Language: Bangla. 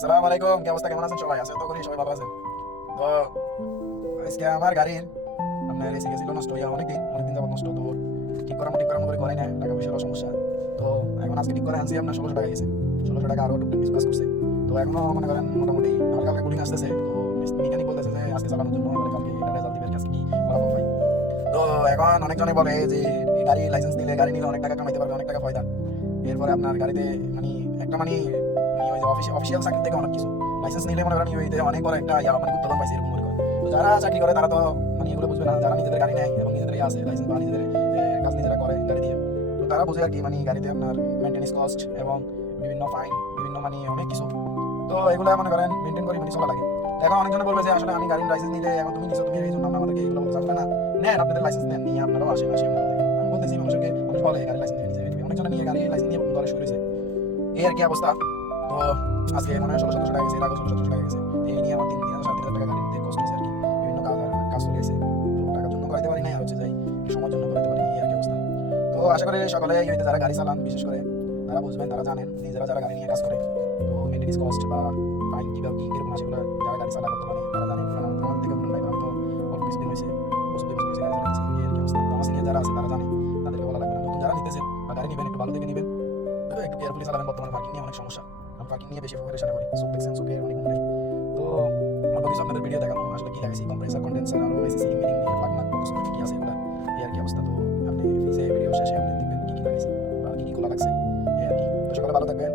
আসসালামু আলাইকুম, কি অবস্থা? কেমন আছেন সবাই? আছে তো করি সবাই ভালো আছেন তো। আজকে আমার গাড়ির আপনার এসে গেছিল নষ্ট হইয়া অনেকদিন যাবত নষ্ট। তো ঠিক করার করে করে না, টাকা পয়সারও সমস্যা। তো এখন আজকে ঠিক করে আনছি, আপনার 1600 টাকা গেছে। 1600 টাকা আরও টুকটাক কিছু কাজ করছে। তো এখনো মনে করেন মোটামুটি হালকা হালকা কুলিং আসতেছে। তো মেকানিক বলতেছে যে আজকে চালানোর জন্য আমার কালকে এটা রেজাল্ট দিবে, আজকে কি ফলাফল পাই। তো এখন অনেকজনে বলে যে এই গাড়ি লাইসেন্স নিলে অনেক টাকা কামাইতে পারবে, অনেক টাকা ফায়দা। এরপরে আপনার গাড়িতে মানে একটা ওই যে অফিসিয়াল চাকরি থেকে অনেক কিছু লাইসেন্স নিলে মনে করেন ওইতে অনেক বড় একটা উত্তোলন পাইছে এরকম মনে করে। তো যারা চাকরি করে তারা তো এগুলো বুঝবে না, যারা নিজেদের গাড়ি নেয় এবং নিজেদের আছে লাইসেন্স বা নিজেদের কাজ নিজেরা করে গাড়ি দিয়ে। তো তারা বুঝে আর কি গাড়িতে আপনার মেনটেন্স কস্ট এবং বিভিন্ন ফাইন, বিভিন্ন অনেক কিছু। তো এগুলো মনে করেন মেনটেন করে চলা লাগে। এখন অনেকজনে বলবে যে আসলে আমি গাড়ির লাইসেন্স নিলে এখন তুমি নিছো, তুমি এই জন্য আমাদেরকে এগুলো বলতে চাবে না। নেন আপনাদের লাইসেন্স নেন, নিয়ে আপনারাও আসেন আমি বলতেছি মানুষ বলে গাড়ির লাইসেন্স নিয়ে নিছে, অনেকজনে নিয়ে গাড়ির লাইসেন্স নিয়ে ধরে শুরু হয়েছে। এই আর কি অবস্থা। তো আজকে মনে হয় 1600 টাকা গেছে, এর আগে 1600 টাকা গেছে। এই নিয়ে আমার 3,000 টাকা গাড়িতে কষ্ট হয়েছে আর কি। বিভিন্ন কাজ চলে গেছে। তো টাকার জন্য করাইতে পারি নাই, আর হচ্ছে যাই সময়ের জন্য করাইতে পারি নাই, এই আর কি অবস্থা। তো আশা করি সকলে ইউতে যারা গাড়ি চালান বিশেষ করে তারা বুঝবেন, তারা জানেন নিজেরা যারা গাড়ি নিয়ে কাজ করে। তো মেনটেন্স কস্ট বা ফাইন কিভাবে কি কিরকম আছে এগুলো যারা গাড়ি চালা বর্তমানে তারা জানেন। আমাদের থেকে বলুন নাই, আমি তো অল্প কিছুদিন হয়েছে, বছর 2 বছর হয়েছে গাড়ি চালাইছি, এই আর কি অবস্থা। তো আমার সিনিয়র যারা আছে তারা জানে, তাদেরকে বলা লাগবে না। নতুন যারা নিতেছেন বা গাড়ি নেবেন একটু ভালো দেখে নেবেন, একটু কেয়ারফুলি চালাবেন। বর্তমানে পার্কিং নিয়ে অনেক সমস্যা, আমি পার্কিং নিয়ে বেশি পরেশানি করি। চোখ দেখছেন, চোখে অনেক ঘুম নেই। তো অল্প কিছু আপনাদের ভিডিও দেখানো আসলে কি লাগাইছি, কম্প্রেসার, কন্ডেন্সার আর এসিসি মিলিং নিয়ে প্লাগ নাট বক্স কি আছে এগুলো, এই আর কি অবস্থা। তো আপনি ভিডিও শেষে আপনি দেখবেন কি কি লাগাইছি বা কি কি খোলা লাগছে, এই আর কি। তো সকালে ভালো থাকবেন।